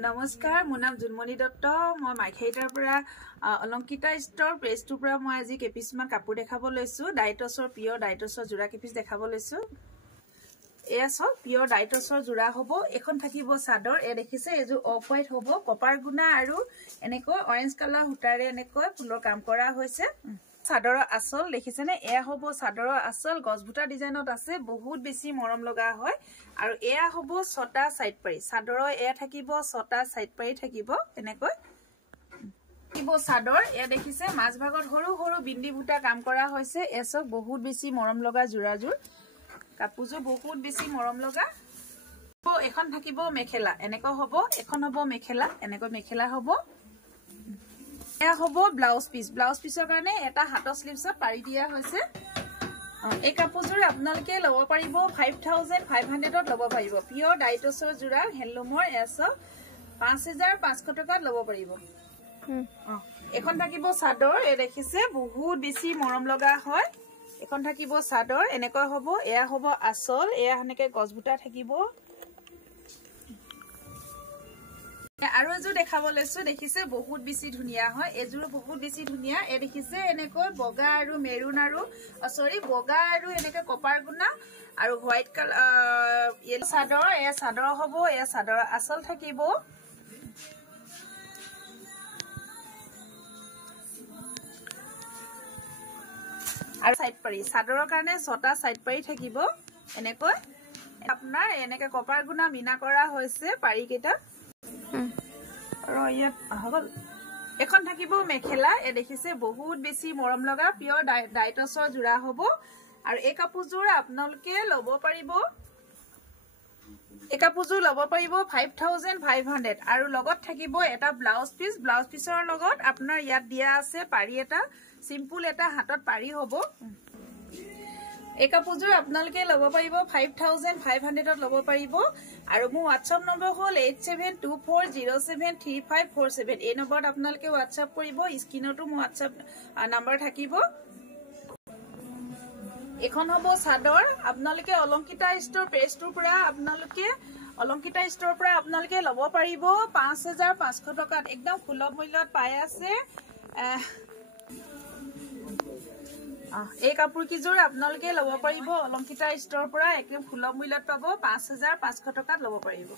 नमस्कार मोर नाम जुनमणि दत्त मैं माइखेटार পৰা অলংকিতা ষ্টৰ পেজটোৰ পৰা মই আজি কেপিছমান কাপোৰ দেখাব লৈছো ডাইটছৰ পিয়ৰ ডাইটছৰ জোৰা কেপিছ দেখাব লৈছো এয়া সব পিয়ৰ ডাইটছৰ জোৰা হ'ব এখন থাকিব সাদৰ এ দেখিছে এজু অফ হোৱাইট হ'ব কপাৰ গুনা আৰু এনেকৈ অৰেঞ্জ কালাৰ হুটাৰে এনেকৈ ফুলৰ কাম কৰা হৈছে সাদৰ আসল দেখিছে নে এয়া হ'ব সাদৰ আসল গছবুটা ডিজাইনত আছে বহুত বেছি মৰম লগা হয় আৰু এয়া হ'ব ছটা সাইড পাৰি সাদৰ এয়া থাকিব ছটা সাইড পাৰি থাকিব এনেকৈ কিব সাদৰ এয়া দেখিছে মাছ ভাগত হৰু হৰু বিন্দি বুটা কাম কৰা হৈছে এসব বহুত বেছি মৰম লগা জোৰাজুৰ কাপুজো বহুত বেছি মৰম লগা এখন থাকিব মেখেলা এনেকৈ হ'ব এখন হ'ব মেখেলা এনেকৈ মেখেলা হ'ব এয়া হ'ব ব্লাউজ পিছৰ কাৰণে এটা হাতৰ স্লিভছত পাৰি দিয়া হৈছে এই কাপোৰজোৰ আপোনালোকে লব পাৰিব 5500 ত লব পাৰিব পিয়ৰ ডাইটছৰ জোৰা হেললুমৰ এছ 5500 টকাত লব পাৰিব এখন থাকিব সাদৰ এ দেখিছে বহুত বেছি মৰম লগা হয় এখন থাকিব সাদৰ এনেকৈ হ'ব এয়া হ'ব আসল এয়া হনেকে গছবুটা থাকিব আৰু এজোৰ দেখাব লৈছো দেখিছে বহুত বেছি ধুনিয়া হয় এজোৰ বহুত বেছি ধুনিয়া এ দেখিছে এনেকৈ বগা আৰু মেৰুন আৰু সৰি বগা আৰু এনেকৈ কপাৰ গুনা আৰু হোৱাইট কালাৰ ইয়েলো সাদৰ এ সাদৰ হ'ব এ সাদৰ আসল থাকিব আৰু সাইড পাৰি সাদৰৰ কাৰণে ছটা সাইড পাৰি থাকিব এনেকৈ আপোনাৰ এনেকৈ কপাৰ গুনা মিনা কৰা হৈছে পাৰি কেইটা এখন থাকিব মেখেলা এ দেখিছে বহুত বেছি মৰম লগা পিয়ৰ ডাইটছৰ জোৰা হ'ব আৰু এই কাপোৰজোৰ আপোনালোকে লব পাৰিব এই কাপোৰজোৰ লব পাৰিব 5500 আৰু লগত থাকিব এটা ব্লাউজ পিছৰ লগত আপোনাৰ ইয়াত দিয়া আছে পাৰি এটা সিম্পল এটা হাতত পাৰি হ'ব এই কাপোৰজোৰ আপোনালোকে লব পাৰিব 5500 ত লব পাৰিব আৰু মোৰ WhatsApp নম্বৰ হ'ল 8724073547 এই নম্বৰত আপোনালোকে WhatsApp কৰিব স্ক্ৰিনতো মোৰ WhatsApp নম্বৰ থাকিব এখন হ'ব সাদৰ আপোনালোকে অলংকিতা ষ্টৰ পেজটোৰ পৰা আপোনালোকে লব পাৰিব 5500 টকাত একদম সুলভ মূল্যত পাই আছে এই কাপোৰ কিজোৰ আপোনালোকে লব পাৰিব অলংকিতা ষ্টৰ পৰা একদম সুলভ মূল্যত পাব 5500 টকাত লব পাৰিব